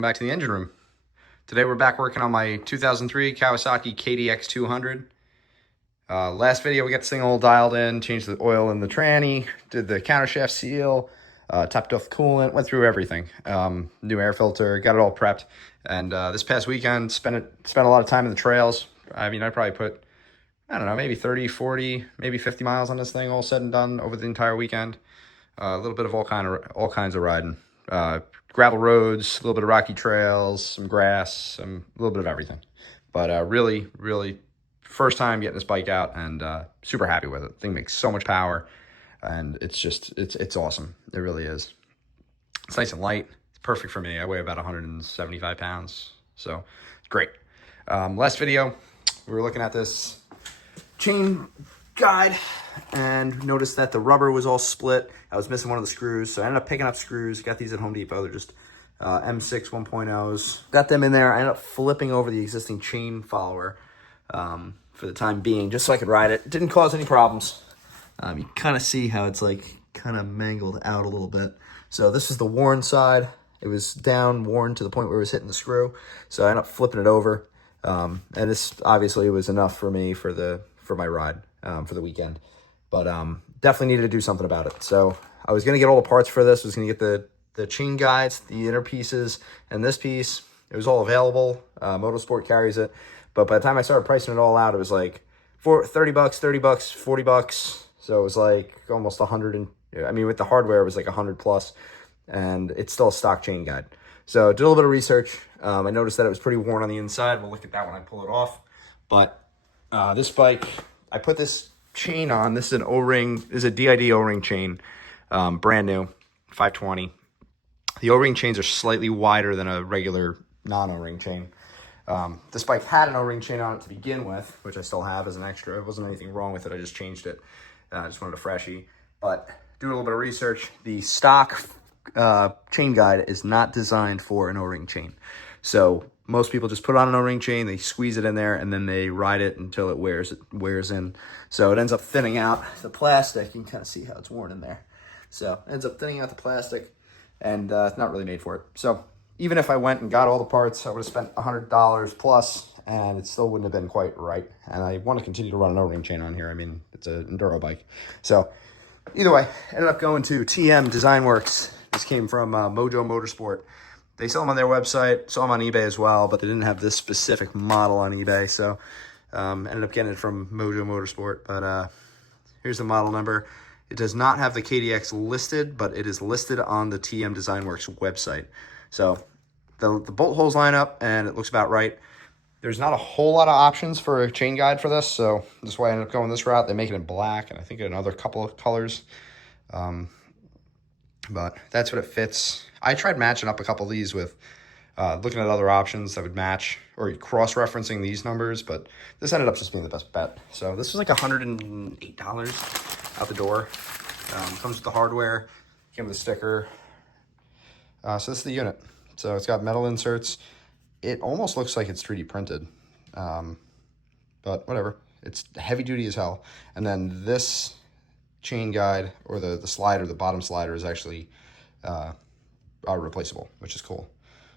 welcome back to the engine room. Today we're back working on my 2003 Kawasaki KDX 200. Last video we got this thing all dialed in, changed the oil in the tranny, did the countershaft seal, topped off the coolant, went through everything. New air filter, got it all prepped. And this past weekend, spent a lot of time in the trails. I mean, I probably put, I don't know, maybe 30, 40, maybe 50 miles on this thing, all said and done over the entire weekend. A little bit of all kinds of riding. Gravel roads, a little bit of rocky trails, some grass, a little bit of everything. But really, first time getting this bike out, and super happy with it. The thing makes so much power, and it's awesome. It really is. It's nice and light. It's perfect for me. I weigh about 175 pounds, so it's great. Last video, we were looking at this chain guide and noticed that the rubber was all split. I was missing one of the screws, so I ended up picking up screws. Got these at Home Depot. They're just M6 1.0s. Got them in there. I ended up flipping over the existing chain follower for the time being, just so I could ride it. It didn't cause any problems. You kind of see how it's like kind of mangled out a little bit. So this is the worn side. It was down, worn to the point where it was hitting the screw. So I ended up flipping it over. And this obviously was enough for me for my ride for the weekend. But definitely needed to do something about it. So I was going to get all the parts for this. I was going to get the chain guides, the inner pieces, and this piece. It was all available. Motorsport carries it. But by the time I started pricing it all out, it was like $30, $30, $40. So it was like almost 100. And I mean, with the hardware, it was like 100 plus. And it's still a stock chain guide. So I did a little bit of research. I noticed that it was pretty worn on the inside. We'll look at that when I pull it off. But this bike, I put this chain on. This is an O-ring. This is a DID O-ring chain, brand new, 520. The O-ring chains are slightly wider than a regular non-O-ring chain. This bike had an O-ring chain on it to begin with, which I still have as an extra. There wasn't anything wrong with it. I just changed it. I just wanted a freshie. But doing a little bit of research, the stock chain guide is not designed for an O-ring chain. So most people just put on an O-ring chain, they squeeze it in there, and then they ride it until it wears in. So it ends up thinning out the plastic. You can kind of see how it's worn in there. So it ends up thinning out the plastic, and it's not really made for it. So even if I went and got all the parts, I would have spent $100 plus, and it still wouldn't have been quite right. And I want to continue to run an O-ring chain on here. I mean, it's an enduro bike. So either way, ended up going to TM Designworks. This came from Mojo Motorsport. They sell them on their website, saw them on eBay as well, but they didn't have this specific model on eBay, so ended up getting it from Mojo Motorsport. But here's the model number. It does not have the KDX listed, but it is listed on the TM Designworks website. So the bolt holes line up, and it looks about right. There's not a whole lot of options for a chain guide for this, so this is why I ended up going this route. They make it in black, and I think another couple of colors. But that's what it fits. I tried matching up a couple of these with looking at other options that would match, or cross-referencing these numbers, but this ended up just being the best bet. So this was like $108 out the door. Comes with the hardware, came with a sticker. So this is the unit. So it's got metal inserts. It almost looks like it's 3D printed, but whatever. It's heavy duty as hell. And then this chain guide, or the slider, the bottom slider, is actually replaceable, which is cool.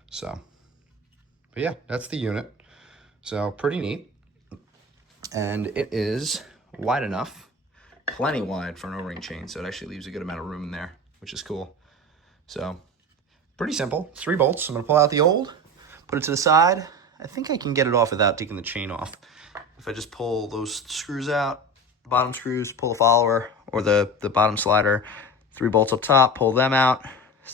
So, but yeah, that's the unit. So pretty neat. And it is wide enough, plenty wide for an O-ring chain, so it actually leaves a good amount of room in there, which is cool. So pretty simple. 3 bolts. I'm gonna pull out the old, put it to the side. I think I can get it off without taking the chain off. If I just pull those screws out, the bottom screws, pull the follower or the bottom slider, 3 bolts up top, pull them out,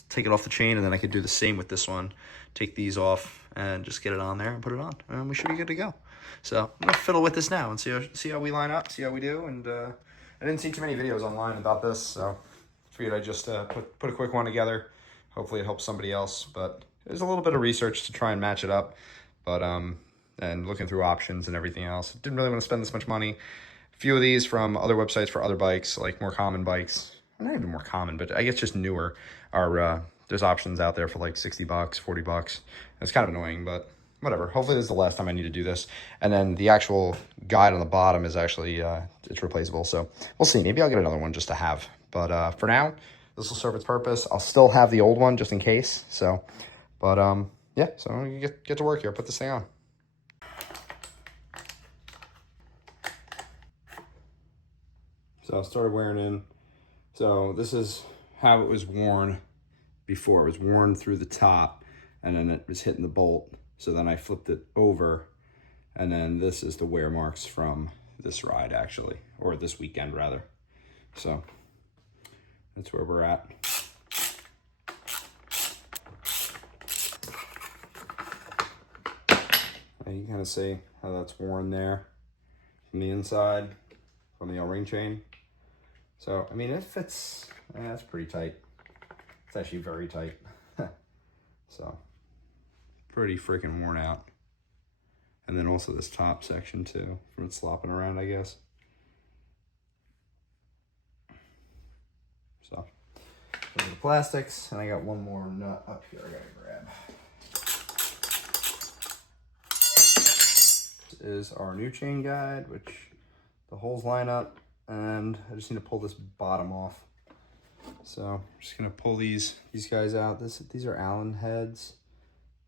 take it off the chain, and then I could do the same with this one. Take these off and just get it on there and put it on, and we should be good to go. So I'm gonna fiddle with this now and see how we line up, see how we do. And I didn't see too many videos online about this, so figured I'd just put a quick one together. Hopefully it helps somebody else, but there's a little bit of research to try and match it up, but and looking through options and everything else. Didn't really want to spend this much money. A few of these from other websites for other bikes, like more common bikes. Not even more common, but I guess just newer, are there's options out there for like $60, $40. It's kind of annoying, but whatever. Hopefully this is the last time I need to do this. And then the actual guide on the bottom is actually, it's replaceable. So we'll see. Maybe I'll get another one just to have. But for now, this will serve its purpose. I'll still have the old one just in case. So, but yeah, so I'm gonna get to work here, put this thing on. So I started wearing in. So this is how it was worn before. It was worn through the top, and then it was hitting the bolt. So then I flipped it over, and then this is the wear marks from this ride, actually, or this weekend rather. So that's where we're at. And you can kind of see how that's worn there from the inside, from the O-ring chain. So, I mean, it fits, that's pretty tight. It's actually very tight. So, pretty freaking worn out. And then also this top section too, from it slopping around, I guess. So, those are the plastics, and I got one more nut up here I gotta grab. This is our new chain guide, which the holes line up, and I just need to pull this bottom off. So I'm just gonna pull these guys out. These are Allen heads,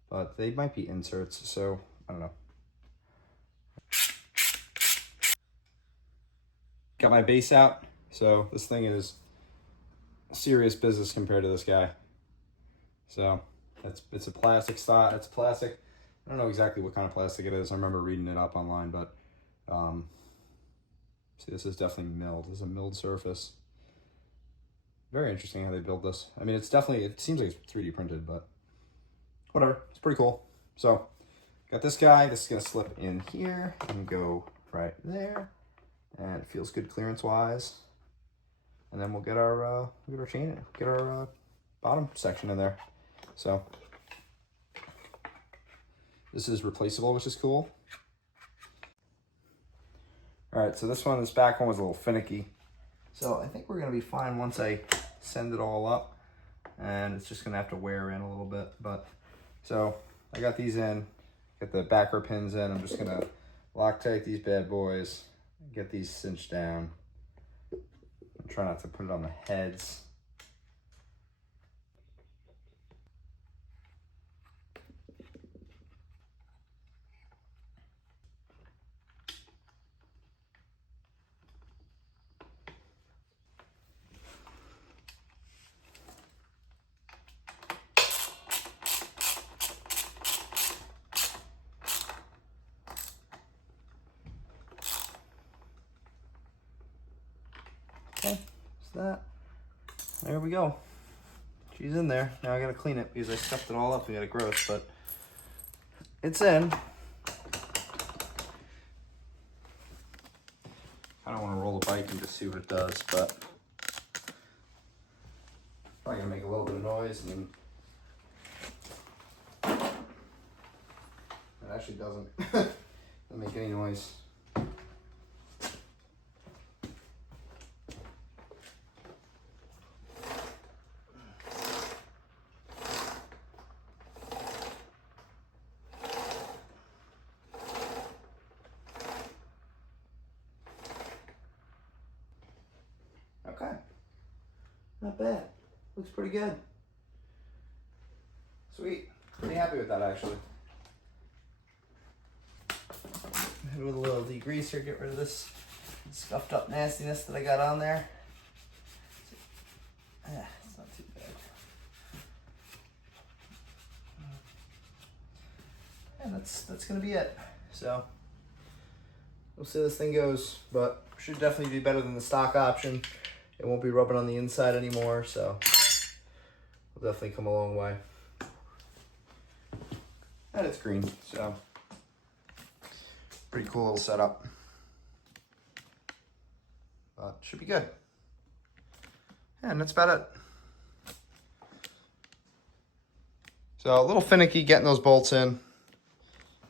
but they might be inserts, so I don't know. Got my base out, so this thing is serious business compared to this guy. So it's a plastic style. It's plastic. I don't know exactly what kind of plastic it is. I remember reading it up online, but see, this is definitely milled. This is a milled surface. Very interesting how they build this. I mean, it seems like it's 3D printed, but whatever. It's pretty cool. So got this guy. This is gonna slip in here and go right there, and it feels good clearance wise. And then we'll get our chain, get our bottom section in there. So this is replaceable, which is cool. All right, so this back one was a little finicky. So I think we're gonna be fine once I send it all up, and it's just gonna have to wear in a little bit. But so I got these in, get the backer pins in. I'm just gonna Loctite these bad boys, get these cinched down. Try not to put it on the heads. Okay, so that, there we go. She's in there. Now I gotta clean it because I stuffed it all up and got it gross, but it's in. I don't want to roll the bike and just see what it does, but probably gonna make a little bit of noise. And it actually doesn't make any noise. Okay, not bad. Looks pretty good. Sweet. Pretty happy with that, actually. Hit it with a little degreaser, get rid of this scuffed up nastiness that I got on there. It's not too bad. And that's gonna be it. So we'll see how this thing goes, but should definitely be better than the stock option. It won't be rubbing on the inside anymore, so we'll definitely come a long way. And it's green, so pretty cool little setup. But should be good. And that's about it. So a little finicky getting those bolts in.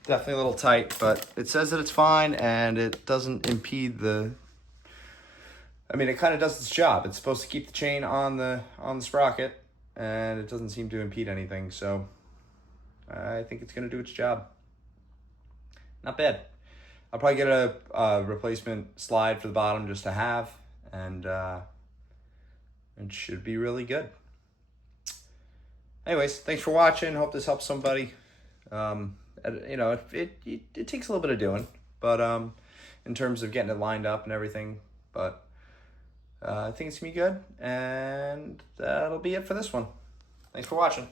Definitely a little tight, but it says that it's fine and it doesn't impede the, I mean, it kind of does its job. It's supposed to keep the chain on the sprocket, and it doesn't seem to impede anything. So I think it's going to do its job. Not bad. I'll probably get a replacement slide for the bottom just to have, and it should be really good. Anyways, thanks for watching. Hope this helps somebody. You know, it takes a little bit of doing, but in terms of getting it lined up and everything, but I think it's gonna be good, and that'll be it for this one. Thanks for watching.